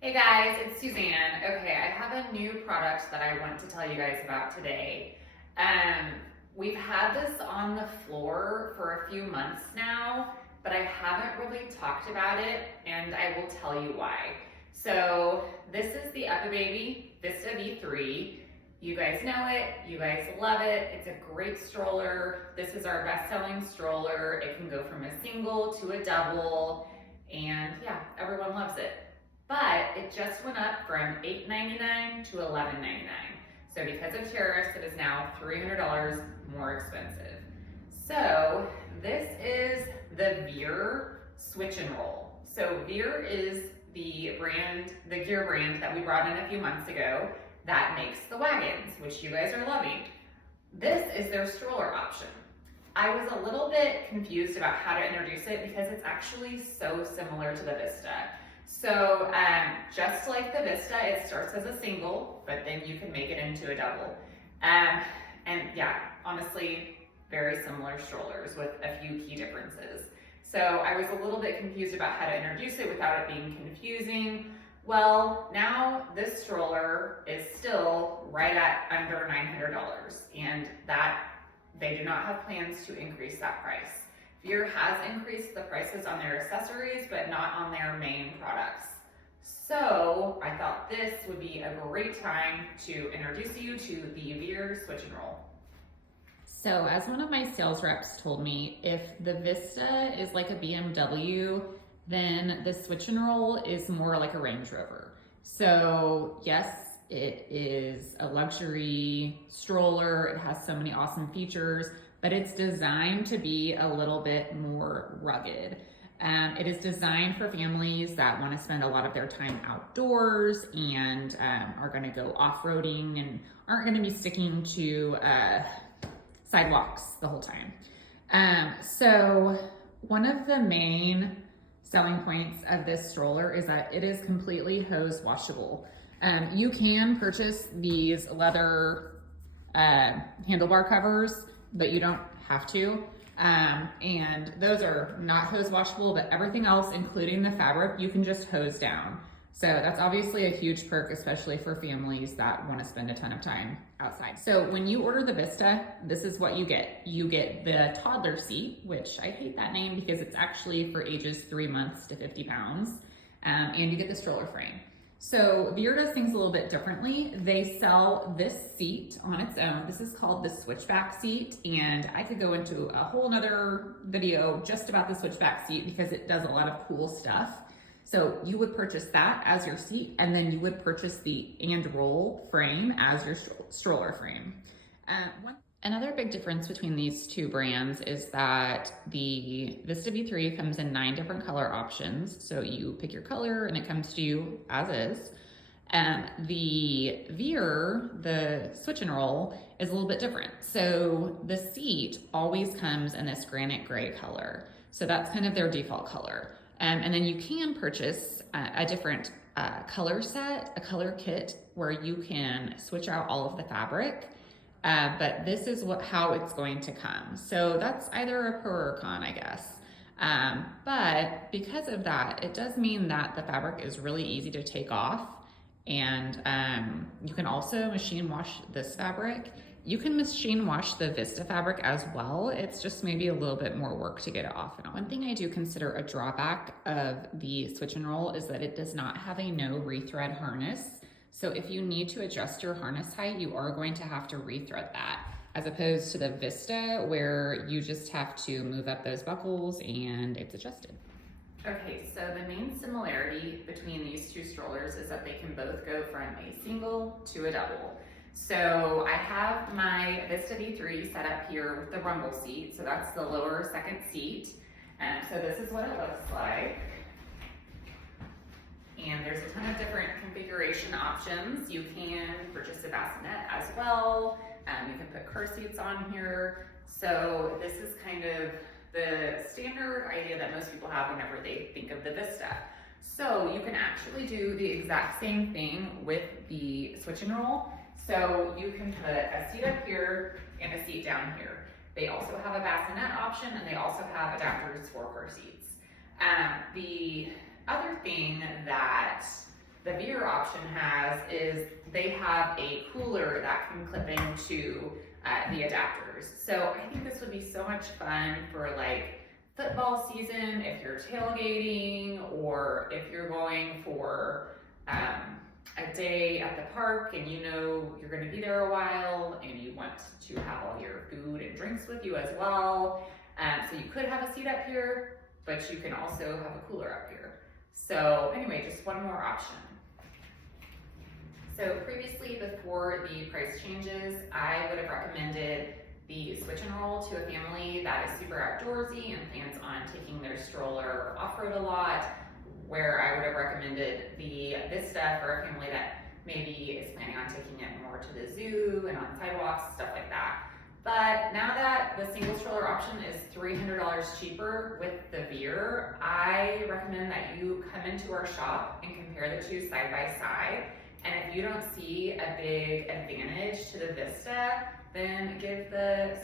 Hey guys, it's Suzanne. Okay, I have a new product that I want to tell you guys about today. Um, we've had this on the floor for a few months now, but I haven't really talked about it, and I will tell you why. So this is the UPPAbaby Vista V3. You guys know it, you guys love it. It's a great stroller. This is our best-selling stroller. It can go from a single to a double, and yeah, everyone loves it. But it just went up from $8.99 to $11.99. So because of tariffs, it is now $300 more expensive. So this is the Veer Switch&Roll. So Veer is the brand, the gear brand that we brought in a few months ago that makes the wagons, which you guys are loving. This is their stroller option. I was a little bit confused about how to introduce it because it's actually so similar to the Vista. So just like the Vista, it starts as a single, but then you can make it into a double. And yeah, honestly, very similar strollers with a few key differences. So I was a little bit confused about how to introduce it without it being confusing. Well, now this stroller is still right at under $900, and that they do not have plans to increase that price. Veer has increased the prices on their accessories, but not on their main products. So I thought this would be a great time to introduce you to the Veer Switch&Roll. So as one of my sales reps told me, if the Vista is like a BMW, then the Switch&Roll is more like a Range Rover. So yes, it is a luxury stroller. It has so many awesome features, but it's designed to be a little bit more rugged. It is designed for families that want to spend a lot of their time outdoors and are going to go off-roading and aren't going to be sticking to sidewalks the whole time. So one of the main selling points of this stroller is that it is completely hose washable. You can purchase these leather handlebar covers, but you don't have to. And those are not hose washable, but everything else, including the fabric, you can just hose down. So that's obviously a huge perk, especially for families that want to spend a ton of time outside. So when you order the Vista, this is what you get. You get the toddler seat, which I hate that name because it's actually for ages 3 months to 50 pounds. And you get the stroller frame. So Veer does things a little bit differently. They sell this seat on its own. This is called the switchback seat, and I could go into a whole nother video just about the switchback seat because it does a lot of cool stuff. So you would purchase that as your seat, and then you would purchase the and roll frame as your stroller frame. Another big difference between these two brands is that the Vista V3 comes in 9 different color options. So you pick your color and it comes to you as is. The Veer, the Switch&Roll, is a little bit different. So the seat always comes in this granite gray color. So that's kind of their default color. And then you can purchase a different color set, a color kit, where you can switch out all of the fabric. But this is how it's going to come. So that's either a pro or a con, I guess. But because of that, it does mean that the fabric is really easy to take off. And you can also machine wash this fabric. You can machine wash the Vista fabric as well. It's just maybe a little bit more work to get it off and on. One thing I do consider a drawback of the Switch&Roll is that it does not have a no rethread harness. So if you need to adjust your harness height, you are going to have to rethread that, as opposed to the Vista where you just have to move up those buckles and it's adjusted. Okay, so the main similarity between these two strollers is that they can both go from a single to a double. So I have my Vista V3 set up here with the rumble seat, so that's the lower second seat. And so this is what it looks like. And there's a ton of different configuration options. You can purchase a bassinet as well. You can put car seats on here. So this is kind of the standard idea that most people have whenever they think of the Vista. So you can actually do the exact same thing with the Switch&Roll. So you can put a seat up here and a seat down here. They also have a bassinet option, and they also have adapters for car seats. The other thing that the Veer option has is they have a cooler that can clip into the adapters. So I think this would be so much fun for like football season, if you're tailgating, or if you're going for a day at the park and you know you're going to be there a while and you want to have all your food and drinks with you as well. So you could have a seat up here, but you can also have a cooler up here. So anyway, just one more option. So previously, before the price changes, I would have recommended the Switch&Roll to a family that is super outdoorsy and plans on taking their stroller off-road a lot, where I would have recommended the Vista for a family that maybe is planning on taking it more to the zoo and on sidewalks, stuff like that. But now that the single stroller option is $300 cheaper with the Veer, I recommend that you come into our shop and compare the two side by side. And if you don't see a big advantage to the Vista, then give the